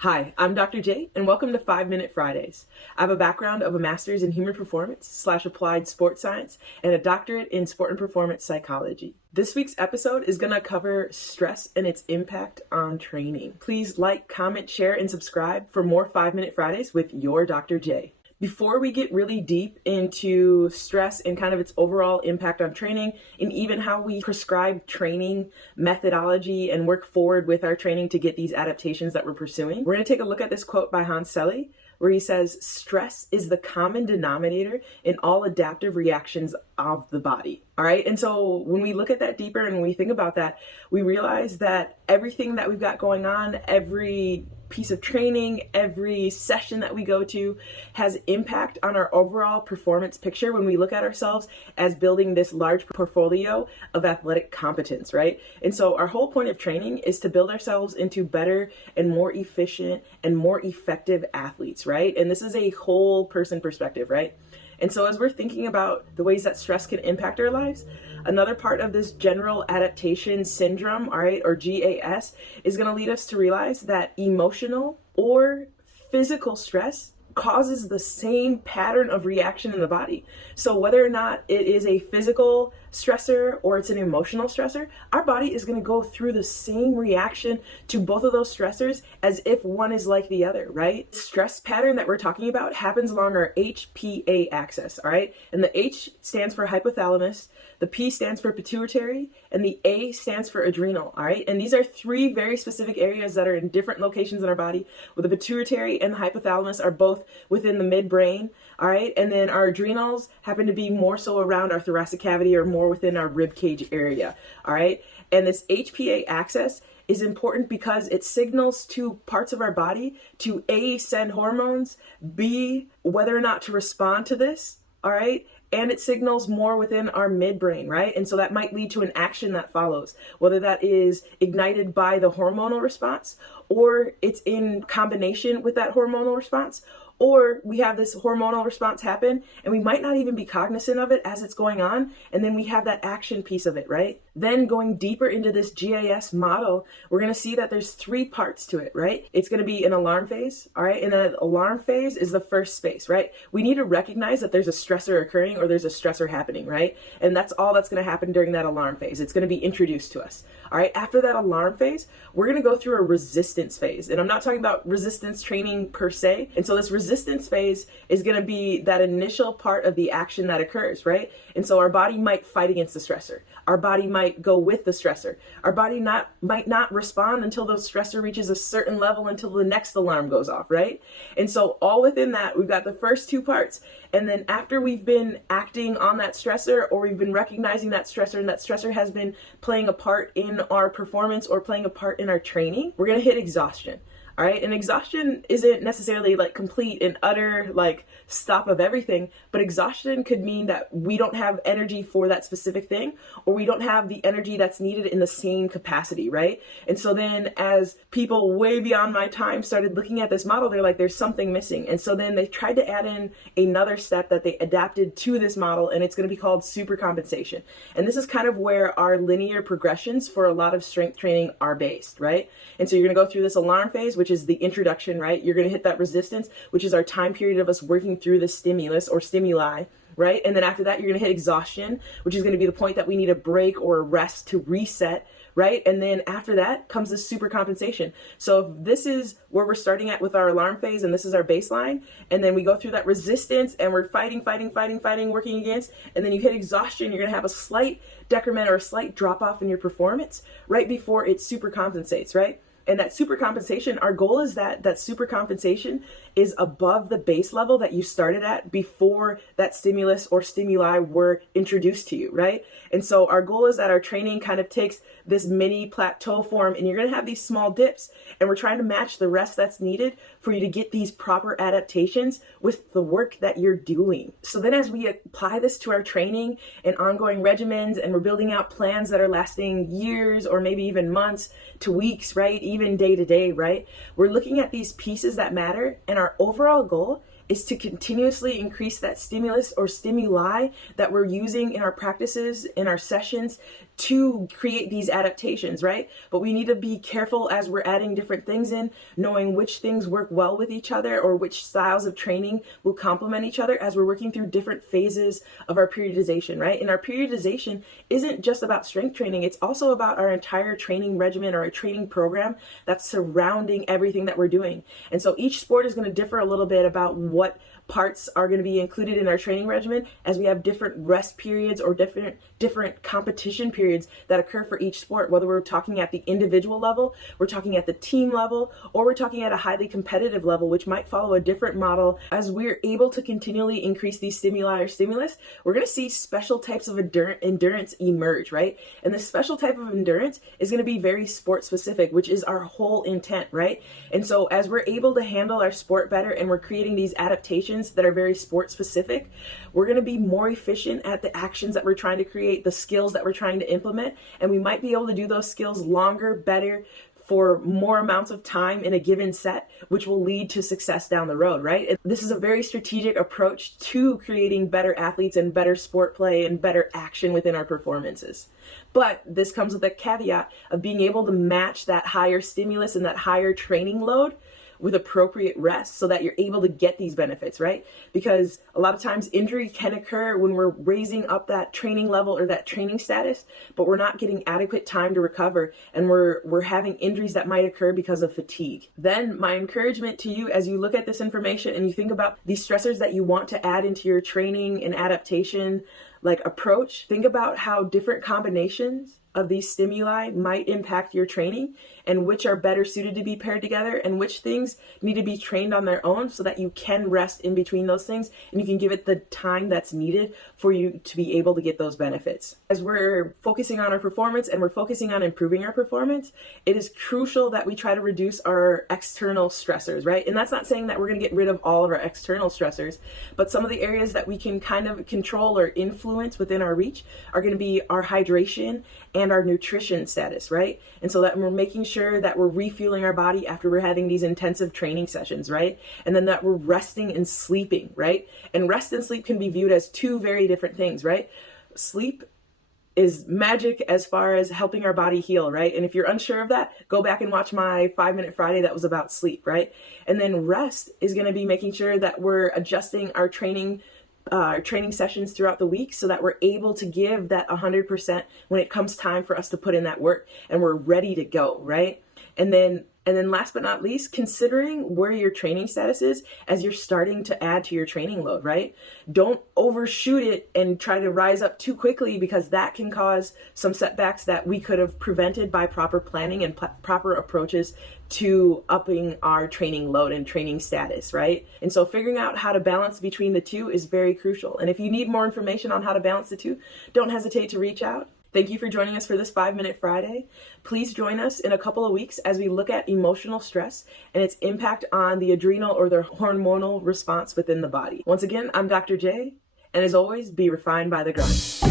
Hi, I'm Dr. J, and welcome to 5-Minute Fridays. I have a background of a master's in human performance / applied sports science and a doctorate in sport and performance psychology. This week's episode is going to cover stress and its impact on training. Please like, comment, share, and subscribe for more 5-Minute Fridays with your Dr. J. Before we get really deep into stress and kind of its overall impact on training, and even how we prescribe training methodology and work forward with our training to get these adaptations that we're pursuing, we're going to take a look at this quote by Hans Selye, where he says, "Stress is the common denominator in all adaptive reactions of the body." All right. And so when we look at that deeper and when we think about that, we realize that everything that we've got going on, every piece of training, every session that we go to has impact on our overall performance picture when we look at ourselves as building this large portfolio of athletic competence, right? And so our whole point of training is to build ourselves into better and more efficient and more effective athletes, right? And this is a whole person perspective, right? And so as we're thinking about the ways that stress can impact our lives, another part of this General Adaptation Syndrome, all right, or GAS, is going to lead us to realize that emotional or physical stress causes the same pattern of reaction in the body. So whether or not it is a physical stressor or it's an emotional stressor, our body is going to go through the same reaction to both of those stressors as if one is like the other, right? Stress pattern that we're talking about happens along our HPA axis, all right? And the H stands for hypothalamus, the P stands for pituitary, and the A stands for adrenal, all right? And these are three very specific areas that are in different locations in our body, where the pituitary and the hypothalamus are both within the midbrain, all right? And then our adrenals happen to be more so around our thoracic cavity or more within our rib cage area, all right? And this HPA axis is important because it signals to parts of our body to A, send hormones, B, whether or not to respond to this, all right? And it signals more within our midbrain, right? And so that might lead to an action that follows, whether that is ignited by the hormonal response or it's in combination with that hormonal response, or we have this hormonal response happen and we might not even be cognizant of it as it's going on. And then we have that action piece of it, right? Then going deeper into this GAS model, we're going to see that there's three parts to it, right? It's going to be an alarm phase, all right? And that alarm phase is the first space, right? We need to recognize that there's a stressor occurring or there's a stressor happening, right? And that's all that's going to happen during that alarm phase. It's going to be introduced to us, all right? After that alarm phase, we're going to go through a resistance phase. And I'm not talking about resistance training per se. And so this resistance phase is going to be that initial part of the action that occurs, right? And so our body might fight against the stressor. Our body might go with the stressor. Our body might not respond until the stressor reaches a certain level until the next alarm goes off, right? And so all within that, we've got the first two parts. And then after we've been acting on that stressor or we've been recognizing that stressor and that stressor has been playing a part in our performance or playing a part in our training, we're going to hit exhaustion. All right. And exhaustion isn't necessarily like complete and utter like stop of everything, but exhaustion could mean that we don't have energy for that specific thing, or we don't have the energy that's needed in the same capacity. Right. And so then as people way beyond my time started looking at this model, they're like, there's something missing. And so then they tried to add in another step that they adapted to this model, and it's going to be called supercompensation. And this is kind of where our linear progressions for a lot of strength training are based. Right. And so you're going to go through this alarm phase, which is the introduction, right? You're going to hit that resistance, which is our time period of us working through the stimulus or stimuli, right? And then after that, you're going to hit exhaustion, which is going to be the point that we need a break or a rest to reset, right? And then after that comes the supercompensation. So if this is where we're starting at with our alarm phase and this is our baseline, and then we go through that resistance and we're fighting, working against, and then you hit exhaustion, you're going to have a slight decrement or a slight drop off in your performance right before it supercompensates, right? And that supercompensation, our goal is that supercompensation is above the base level that you started at before that stimulus or stimuli were introduced to you, right? And so our goal is that our training kind of takes this mini plateau form, and you're going to have these small dips, and we're trying to match the rest that's needed for you to get these proper adaptations with the work that you're doing. So then as we apply this to our training and ongoing regimens, and we're building out plans that are lasting years or maybe even months to weeks, right? Even day to day, right? We're looking at these pieces that matter, and our overall goal is to continuously increase that stimulus or stimuli that we're using in our practices, in our sessions, to create these adaptations, right? But we need to be careful as we're adding different things in, knowing which things work well with each other or which styles of training will complement each other as we're working through different phases of our periodization, right? And our periodization isn't just about strength training, it's also about our entire training regimen or our training program that's surrounding everything that we're doing. And so each sport is going to differ a little bit about what parts are going to be included in our training regimen, as we have different rest periods or different competition periods that occur for each sport, whether we're talking at the individual level, we're talking at the team level, or we're talking at a highly competitive level, which might follow a different model. As we're able to continually increase these stimuli or stimulus, we're going to see special types of endurance emerge, right? And this special type of endurance is going to be very sport specific, which is our whole intent, right? And so as we're able to handle our sport better and we're creating these adaptations that are very sport specific, we're going to be more efficient at the actions that we're trying to create, the skills that we're trying to implement, and we might be able to do those skills longer, better, for more amounts of time in a given set, which will lead to success down the road, right? And this is a very strategic approach to creating better athletes and better sport play and better action within our performances. But this comes with a caveat of being able to match that higher stimulus and that higher training load with appropriate rest so that you're able to get these benefits, right? Because a lot of times injury can occur when we're raising up that training level or that training status, but we're not getting adequate time to recover, and we're having injuries that might occur because of fatigue. Then my encouragement to you as you look at this information and you think about these stressors that you want to add into your training and adaptation approach, think about how different combinations of these stimuli might impact your training and which are better suited to be paired together and which things need to be trained on their own so that you can rest in between those things and you can give it the time that's needed for you to be able to get those benefits. As we're focusing on our performance and we're focusing on improving our performance, it is crucial that we try to reduce our external stressors, right? And that's not saying that we're going to get rid of all of our external stressors, but some of the areas that we can kind of control or influence within our reach are going to be our hydration and our nutrition status, right? And so that we're making sure that we're refueling our body after we're having these intensive training sessions, right? And then that we're resting and sleeping, right? And rest and sleep can be viewed as two very different things, right? Sleep is magic as far as helping our body heal, right? And if you're unsure of that, go back and watch my 5-Minute Friday that was about sleep, right? And then rest is going to be making sure that we're adjusting our training sessions throughout the week so that we're able to give that 100% when it comes time for us to put in that work and we're ready to go, right? And then last but not least, considering where your training status is as you're starting to add to your training load, right? Don't overshoot it and try to rise up too quickly, because that can cause some setbacks that we could have prevented by proper planning and proper approaches to upping our training load and training status, right? And so figuring out how to balance between the two is very crucial. And if you need more information on how to balance the two, don't hesitate to reach out. Thank you for joining us for this 5-Minute Friday. Please join us in a couple of weeks as we look at emotional stress and its impact on the adrenal or the hormonal response within the body. Once again, I'm Dr. J, and as always, be refined by the grind.